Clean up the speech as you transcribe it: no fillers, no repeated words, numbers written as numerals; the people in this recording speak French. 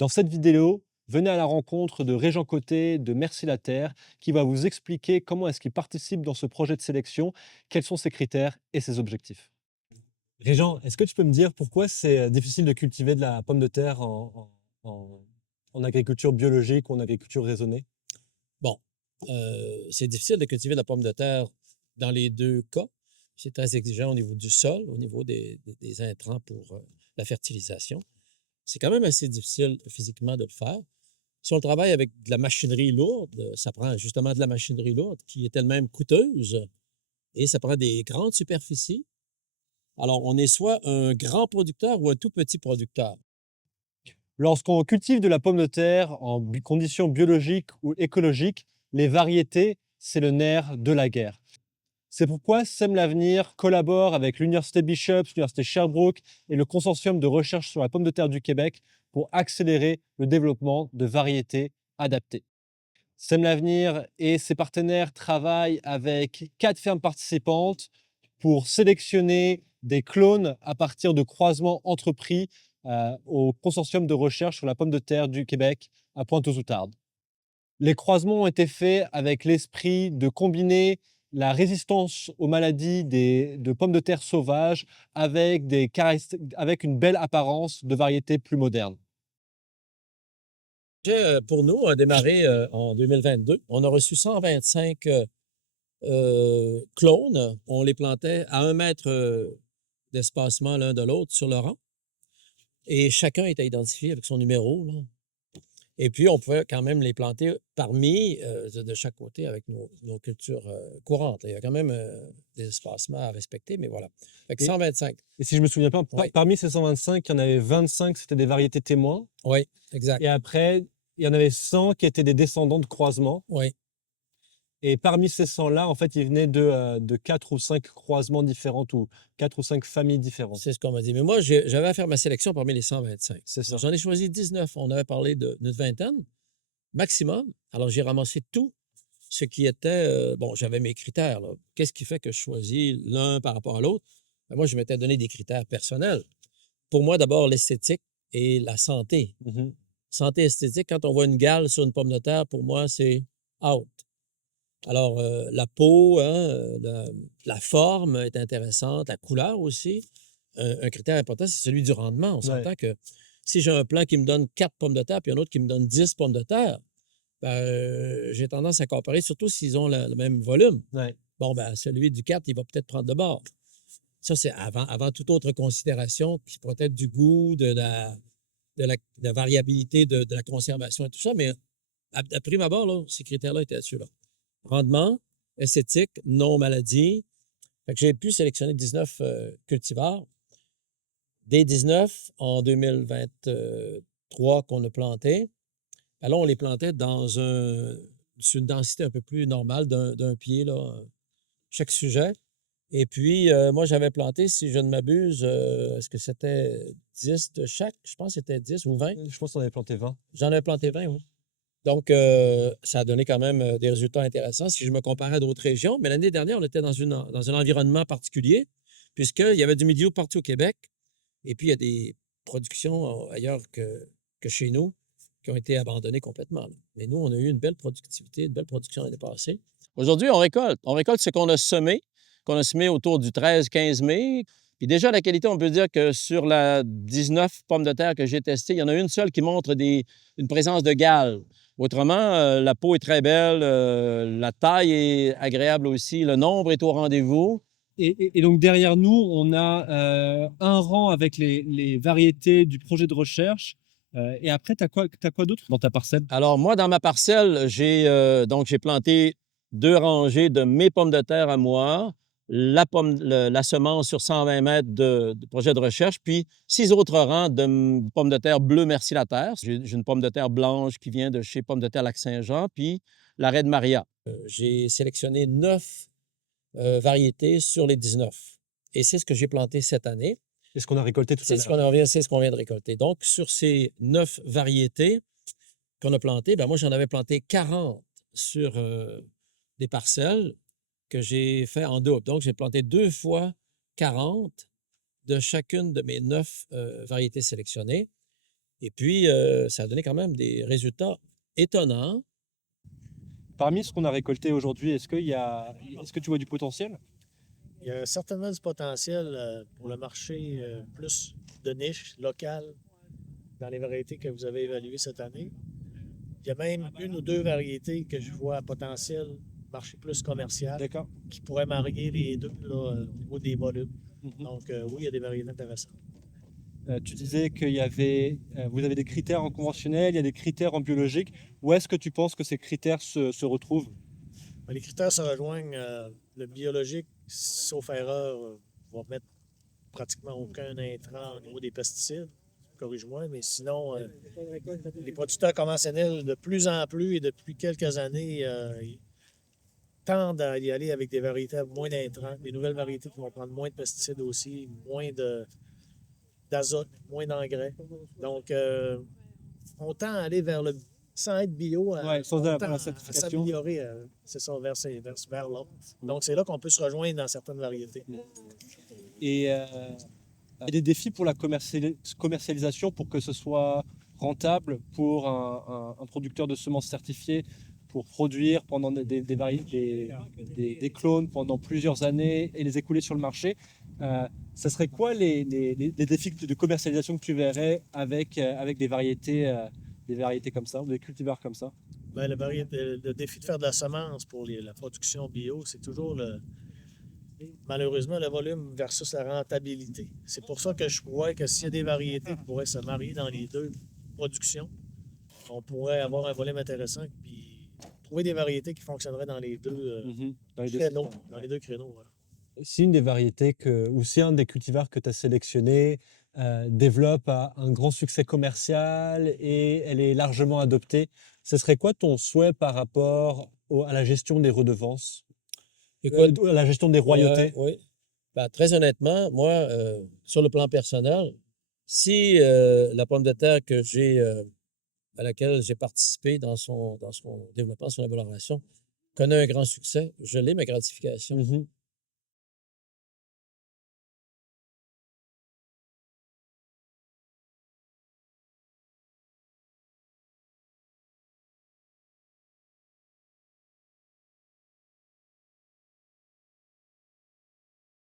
Dans cette vidéo, venez à la rencontre de Régent Côté de Merci la Terre qui va vous expliquer comment est-ce qu'il participe dans ce projet de sélection, quels sont ses critères et ses objectifs. Régent, est-ce que tu peux me dire pourquoi c'est difficile de cultiver de la pomme de terre en- en agriculture biologique ou en agriculture raisonnée? Bon, c'est difficile de cultiver de la pomme de terre dans les 2 cas. C'est très exigeant au niveau du sol, au niveau des intrants pour, la fertilisation. C'est quand même assez difficile physiquement de le faire. Si on travaille avec de la machinerie lourde, ça prend justement de la machinerie lourde qui est elle-même coûteuse et ça prend des grandes superficies. Alors, on est soit un grand producteur ou un tout petit producteur. Lorsqu'on cultive de la pomme de terre en conditions biologiques ou écologiques, les variétés, c'est le nerf de la guerre. C'est pourquoi Sème l'Avenir collabore avec l'Université Bishop, l'Université Sherbrooke et le Consortium de recherche sur la pomme de terre du Québec pour accélérer le développement de variétés adaptées. Sème l'Avenir et ses partenaires travaillent avec 4 fermes participantes pour sélectionner des clones à partir de croisements entrepris au Consortium de recherche sur la pomme de terre du Québec à Pointe-aux-Outardes. Les croisements ont été faits avec l'esprit de combiner la résistance aux maladies de pommes de terre sauvages avec, avec une belle apparence de variétés plus modernes. Le projet, pour nous, a démarré, en 2022. On a reçu 125, clones. On les plantait à 1 mètre d'espacement l'un de l'autre sur le rang et chacun était identifié avec son numéro, là. Et puis, on pouvait quand même les planter parmi, de chaque côté avec nos cultures, courantes. Il y a quand même, des espacements à respecter, mais voilà. Fait que Et, 125. et si je me souviens pas, Oui, parmi ces 125, il y en avait 25, c'était des variétés témoins. oui, exact. Et après, il y en avait 100 qui étaient des descendants de croisements. Oui, Et parmi ces 100-là, en fait, ils venaient de 4 ou 5 croisements différents ou 4 ou 5 familles différentes. c'est ce qu'on m'a dit. Mais moi, j'avais à faire ma sélection parmi les 125. C'est Donc, ça. j'en ai choisi 19. On avait parlé d'une vingtaine maximum. Alors, j'ai ramassé tout ce qui était, bon, j'avais mes critères, là. Qu'est-ce qui fait que je choisis l'un par rapport à l'autre? Ben, moi, je m'étais donné des critères personnels. Pour moi, d'abord, l'esthétique et la santé. Mhm. Santé esthétique, quand on voit une gale sur une pomme de terre, pour moi, c'est out. Alors, la peau, hein, la forme est intéressante, la couleur aussi. Un critère important, c'est celui du rendement. On Ouais, s'entend que si j'ai un plant qui me donne 4 pommes de terre, puis un autre qui me donne 10 pommes de terre, ben, j'ai tendance à comparer, surtout s'ils ont le même volume. ouais. Bon, ben, celui du 4, il va peut-être prendre de bord. Ça, c'est avant toute autre considération qui pourrait être du goût, de la variabilité de la conservation et tout ça. Mais à prime abord, là, ces critères-là étaient là-dessus. Là. Rendement, esthétique, non maladie. Fait que j'ai pu sélectionner 19 cultivars. Des 19 en 2023 qu'on a plantés, ben là, on les plantait sur une densité un peu plus normale d'un pied, là, chaque sujet. Et puis, moi, j'avais planté, si je ne m'abuse, est-ce que c'était 10 de chaque? Je pense que c'était 10 ou 20. Je pense qu'on avait planté 20. J'en avais planté 20, oui. Donc, ça a donné quand même des résultats intéressants si je me comparais à d'autres régions. Mais l'année dernière, on était dans un environnement particulier, puisqu'il y avait du milieu partout au Québec. Et puis, il y a des productions ailleurs que chez nous qui ont été abandonnées complètement, là. Mais nous, on a eu une belle productivité, une belle production l'année passée. Aujourd'hui, on récolte. On récolte ce qu'on a semé autour du 13-15 mai. Puis déjà, la qualité, on peut dire que sur la 19 pommes de terre que j'ai testées, il y en a une seule qui montre une présence de gale. Autrement, la peau est très belle, la taille est agréable aussi, le nombre est au rendez-vous. Et donc derrière nous, on a un rang avec les variétés du projet de recherche. Et après, t'as quoi d'autre dans ta parcelle? Alors, moi, dans ma parcelle, j'ai planté 2 rangées de mes pommes de terre à moi, la semence sur 120 mètres de projet de recherche, puis 6 autres rangs de pommes de terre bleues Merci la Terre. J'ai une pomme de terre blanche qui vient de chez Pommes de terre Lac-Saint-Jean, puis la Reine Maria. J'ai sélectionné 9 variétés sur les 19 et c'est ce que j'ai planté cette année. C'est ce qu'on a récolté tout à l'heure. C'est ce qu'on vient de récolter. Donc, sur ces 9 variétés, qu'on a planté, ben moi, j'en avais planté 40 sur des parcelles que j'ai fait en double. Donc, j'ai planté 2 fois 40 de chacune de mes 9 variétés sélectionnées. Et puis, ça a donné quand même des résultats étonnants. Parmi ce qu'on a récolté aujourd'hui, est-ce que tu vois du potentiel? Il y a certainement du potentiel pour le marché plus de niche, local, dans les variétés que vous avez évaluées cette année. Il y a même une ou deux variétés que je vois à potentiel marché plus commercial D'accord. qui pourraient marier les deux là, au niveau des volumes. Mhm. Donc, oui, il y a des variétés intéressantes. Tu disais vous avez des critères en conventionnel, il y a des critères en biologique. Où est-ce que tu penses que ces critères se retrouvent? Les critères se rejoignent. Le biologique, sauf erreur, va mettre pratiquement aucun intrant au niveau des pesticides. Corrige-moi, mais sinon, les producteurs conventionnels, de plus en plus et depuis quelques années, ils tendent à y aller avec des variétés avec moins d'intrants, des nouvelles variétés qui vont prendre moins de pesticides aussi, moins d'azote, moins d'engrais. Donc, on tend à aller vers le. Sans être bio, Ouais, sans on la tend à certification. s'améliorer, c'est ça, vers là. Donc, c'est là qu'on peut se rejoindre dans certaines variétés. Et il y a des défis pour la commercialisation pour que ce soit rentable pour un producteur de semences certifiées pour produire pendant des clones pendant plusieurs années et les écouler sur le marché. Ça serait quoi les défis de commercialisation que tu verrais avec des variétés comme ça, ou des cultivars comme ça? Ben, le défi de faire de la semence pour la production bio, c'est toujours malheureusement le volume versus la rentabilité. C'est pour ça que je crois que s'il y a des variétés qui pourraient se marier dans les deux productions, on pourrait avoir un volume intéressant puis trouver des variétés qui fonctionneraient dans les deux Dans les deux créneaux. secteurs. Dans les deux créneaux, voilà. Si une des variétés ou si un des cultivars que tu as sélectionné développe un grand succès commercial et elle est largement adoptée, ce serait quoi ton souhait par rapport à la gestion des redevances, Écoute, à la gestion des royautés? oui. Ben, très honnêtement, moi, sur le plan personnel, si la pomme de terre à laquelle j'ai participé dans son développement, son élaboration, connaît un grand succès, je l'ai ma gratification. Mhm.